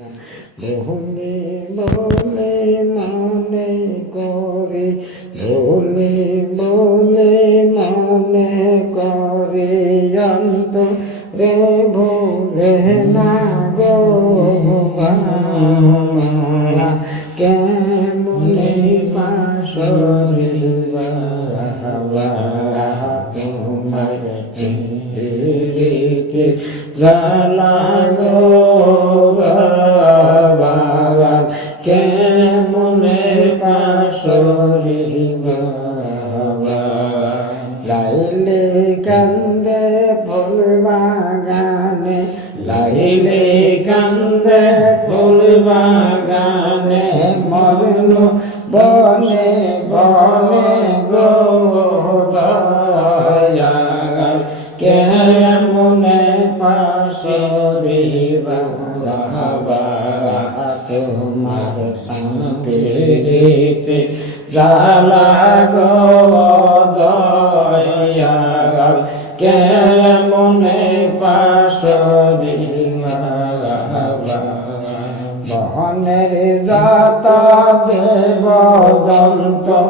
বলে বলে মনে করি, বলে বলে মনে করি, অন্তরে ভুলে না গো বাবা, কেমনে বাসরে বাবা তোমার পিরিতে জ্বালা গো বাবা, কেমনে বাসরে বাবা। লাইলে কান্দে ফুল বাগানে, লাইলে কান্দে ফুল বাগানে, মরণ বনে বনে গো দয়াল, কেমনে পাশরে বাবা তোমার সম্পীড়িতে জ্বালা গো দয়াল, কেমনে পাশরে বাবা। বনের যত জীব জন্তু,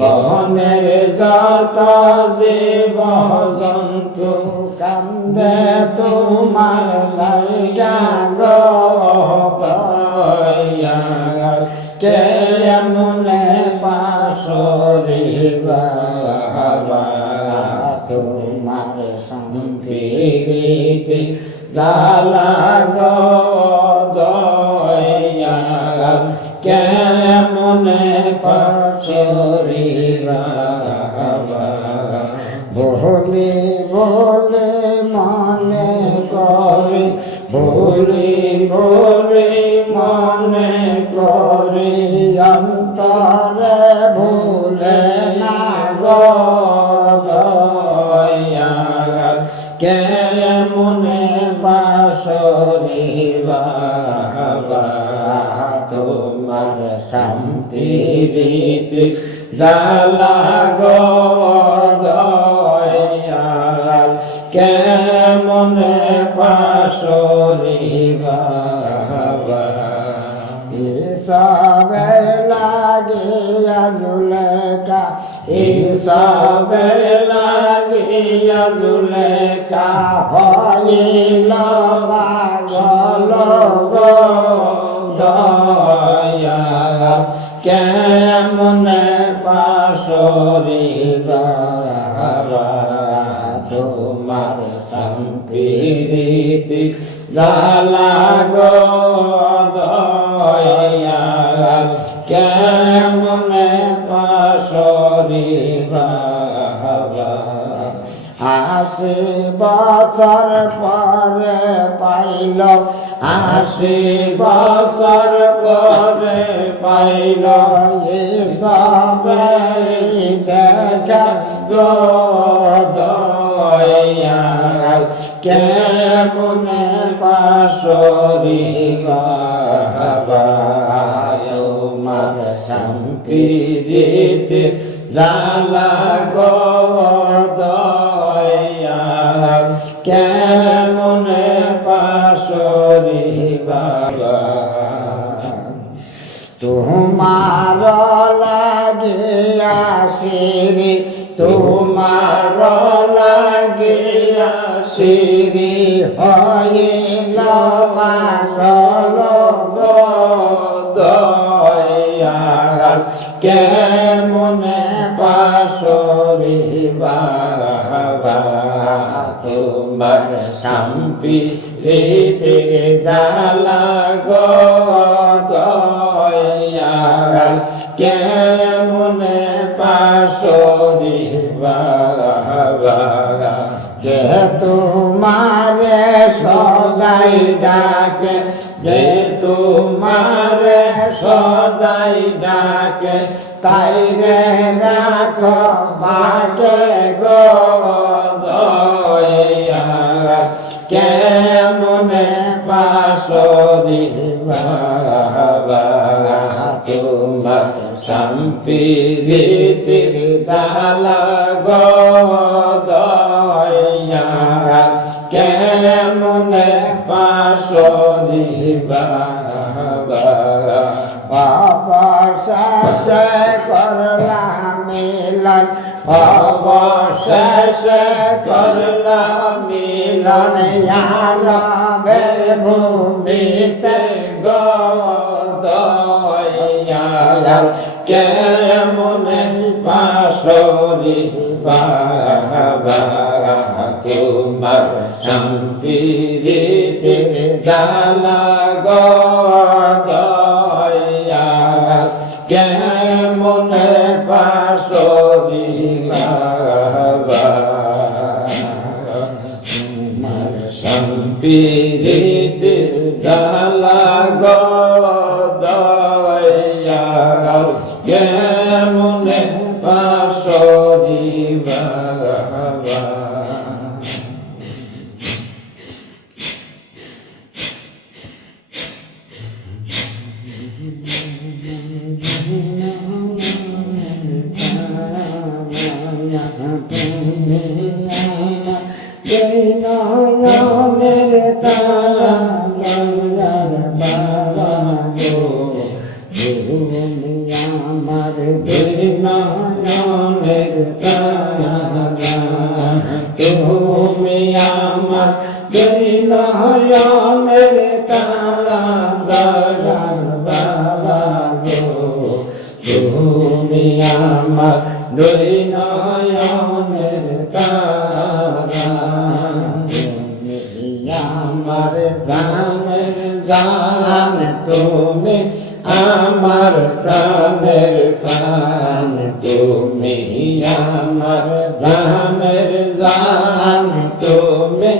বনের যত জীব জন্তু কান্দে তোমার লাইগা গো দয়াল, কেমনে পাশরে বাবা তোমার সম্পীড়িতে জ্বালা গো দয়াল, কেমনে পাশরে বাবা। বলে বলে মনে করি, বলে বলে মনে করি, অন্তরে ভুলে না গো দয়াল, কেমনে বাসরে বাবা তোমার সম্পীড়িতে জ্বালা গো দয়াল, কেমনে বাসরে বাবা। ইসবের লাগিয়া জুলেখা, ইসবের লাগিয়া জুলেখা হইল পাগল গো দয়াল, কেমনে পাশরে বাবা তোমার সম্পীড়িতে জ্বালা গো দয়াল, কেমনে পাশরে বাবা। ৮০ বছর পরে পাইল, ৮০ বছর পরে পাইল, ইসবের দেখা গো দয়াল, কেমনে পাশরে বাবা তোমার সম্পীড়িতে জ্বালা গো দয়াল, কেমনে পাশরে বাবা। তোমার লাগিয়া শিরি, তোমার লাগিয়া শিরি হইল পাগল গো দয়াল, কেমনে পাশরে বাবা তোমার সম্পীড়িতে জ্বালা গো দয়াল, কেমনে পাশরে বাবা। যে তোমারে সদাই ডাকে, যে তোমারে সদাই ডাকে, তাই রে রাখ বাকে গো দয়াল, কেমনে পাশরে বাবা তোমার সম্পীড়িতে জ্বালা গো দয়াল, কেমনে পাশরে বাবা। অবশেষে করলাম মিলন অবশেষে করলাম মিলন আরবের ভূমিতে দয়াল কেমনে পাশরি বাবা তোমার সম্পিরিতে জালা গো দয়াল কেমনে পাশরি বাবা তোমার সম্পিরিতে জালা গো দয়াল কেমনে পাশরি বাবা নয়নের তারা দয়াল বাবা গো তুমি আমার দুই নয়নের তারা তুমি আমার দুই নয়নের তারা দয়াল বাবা গো তুমি আমার দুই নয়নের তারা আমার জানের জান তুমি আমার প্রাণের প্রাণ তুমি আমার জানের জান তুমি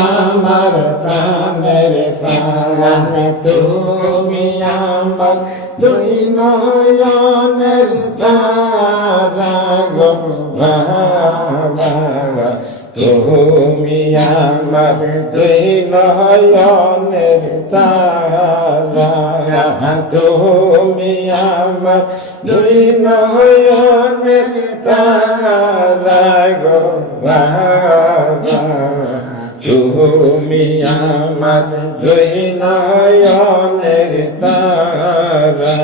আমার প্রাণের প্রাণ তুমি আমার দুই নয়নের তারা গো বাবা তুমি আমার দুই নয়নের তারা তুমি আমার দুই নয়নের তারা গো বাবা তুমি আমার দুই নয়নের তারা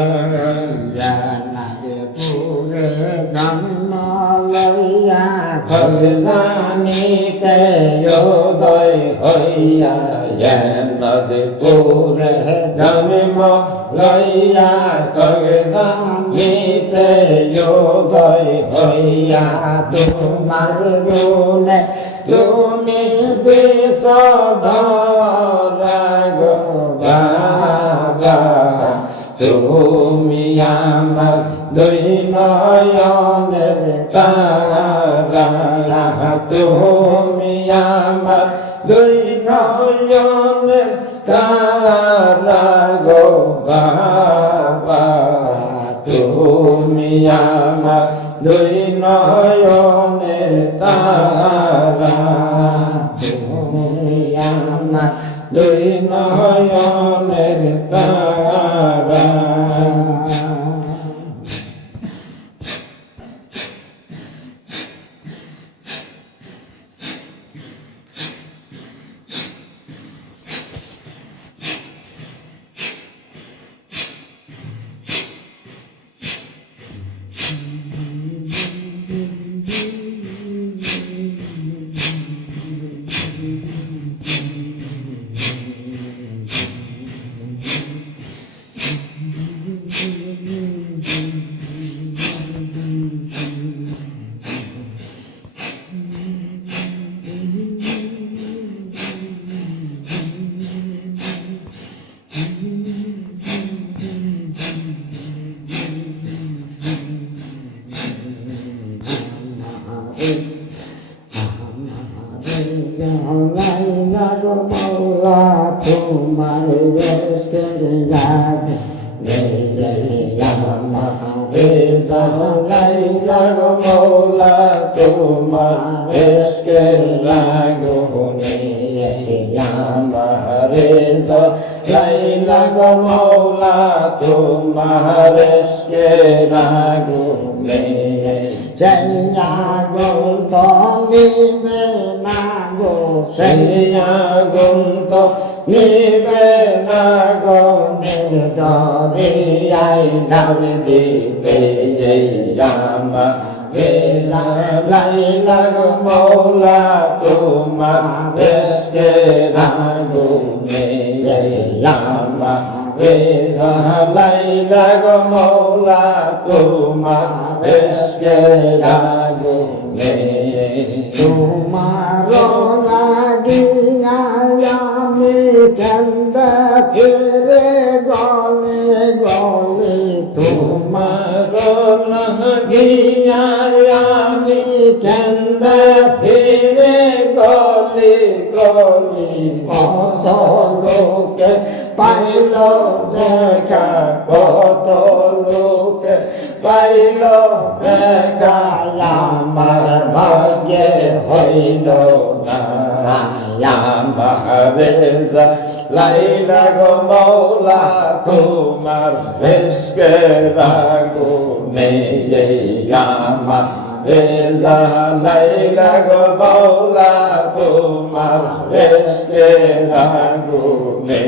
জান্নাতপুরে জন্ম লইয়া কল্যাণীতে উদয় হইয়া জান্নাতপুরে জন্ম লইয়া কল্যাণীতে উদয় হইয়া তোমার গুণে তুমি দেশ ধরা গো বাবা তুমি আমার দুই নয়নের তারা তুমি আমার দুই নয়নের তারা গো বাবা তুমি আমার দুই নয়নের তারা তুমি আমার দুই নয়নের তারা মৌলা তোমার মৌলা তোমার লাগুনে আমারে লাগো মৌলা তোমার লাগুনে জয়া গো তুমি না গো সেই আগুন তো নিবে না গো দরিয়ায় ঝাঁপ দিতে আমার লাইলা গো মৌলা তোমার ইশকের আগুনে আমার লাইলা গো মৌলা তোমার ইশকের আগুনে তোমার লাগিয়া আমি কান্দা ফিরে গলে গলে তোমার লাগিয়া আমি কান্দা ফিরে গলে গলে কত লোকে পাইল দেখা কত লোকে পাইল দেখা আমার ভাগ্যে হইল না আমার লাইলা গো মৌলা তোমার ইশকের আগুনে আমার লাইলা গো মৌলা তোমার ইশকের আগুনে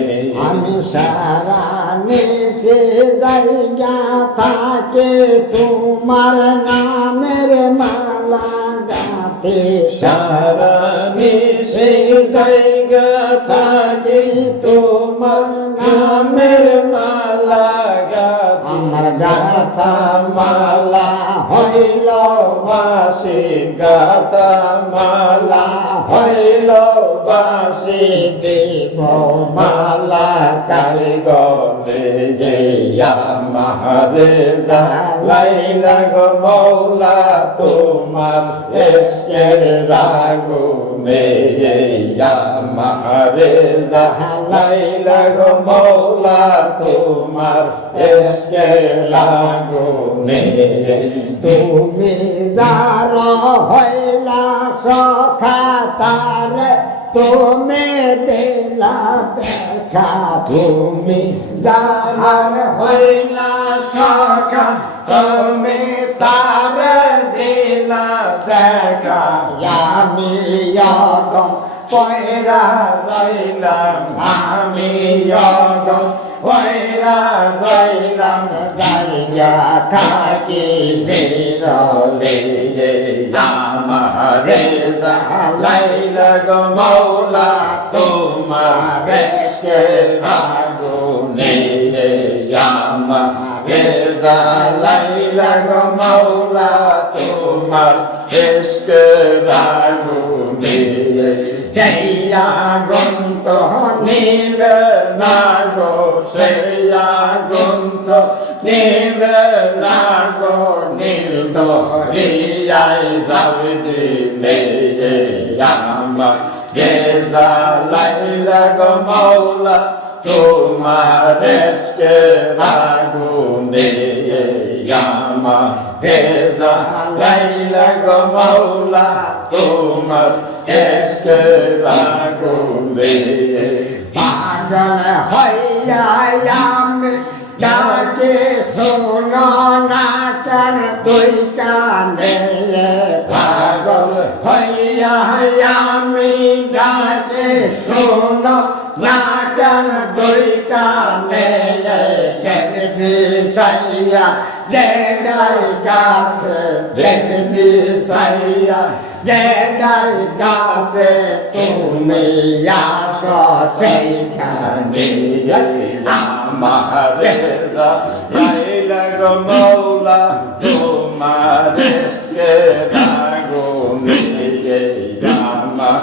আমি সারা নিচে জায়গা থাকে তোমার নামের মালা গাতে সারা নিচে জায়গা থাকে তোমার নামের মালা গাতে আমার গাথা মালা হইল বাসি গাথা মালা হইল বাসি দেব মালা কারিগরে যে আমার লাইলা গো মৌলা তোমার ইশকের আগুনে আমার লাইলা গো মৌলা তোমার ইশকের আগুনে তুমি যার হইলা সখা তার তুমি দিলা দেখা তুমি যার হইলা সখা তুমি তার দিলা দেখা আমি ইয়াদম পয়রা রইলাম আমি ইয়াদম পয়রা রইলাম জায়গা থাকি নিরলে আমার লাইলা গো মৌলা তোমার ইশকের আগুনে আমার লাইলা গো মৌলা তোমার ইশকের আগুনে সেই আগুন তো নিবে না গো সেই আগুন তো নিবে না গো নীল দরিয়ায় ঝাঁপ দিলে আমার লাইলা গো মৌলা তোমার ইশকের আগুনে আমার লাইলা গো মৌলা তোমার ইশকের আগুনে পাগল হইয়া আমি ডাকে শোনো না কেন তুই কানে পাগল হইয়া আমি ডাকে শোনো না কেন তুই কানে বিষাইয়া জেডাই গাছে বিষাইয়া জেডাই গাছে তুমি আসো সেইখানে আমার লাইলা গো মৌলা তোমার ইশকের আগুনে আমার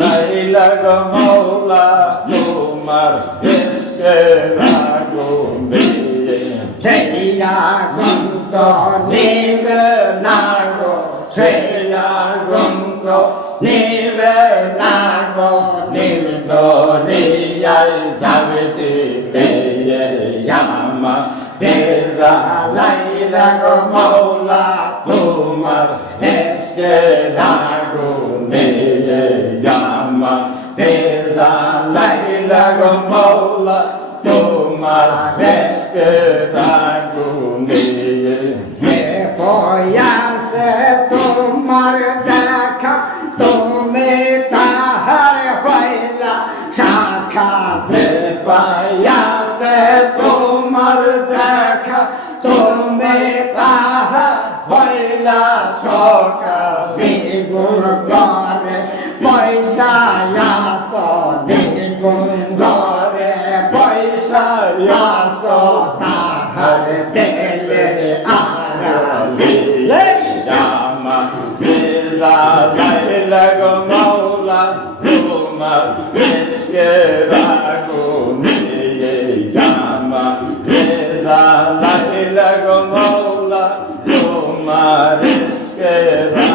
লাইলা গো মৌলা তোমার ইশকের আগুনে সেই আগুন তো নিবে না গো সেই আগুন তো নিবে না গো নীল দরিয়ায় ঝাঁপ দিলে আমার লাইলা গো মৌলা তোমার ইশকের আগুনে আমার লাইলা গো মৌলা তোমার ইশকের আগুনে পয়াসে তোমার দেখা তুমি পয়সা দ্বিগুণ ঘরে পয়সা তাহার তেলের আড়ালে জামা ভেজা লাইলা গো মাওলা তোমার ইশকের আগুনে জামা ভেজা লাইলা গো মাওলা তোমার ইশকের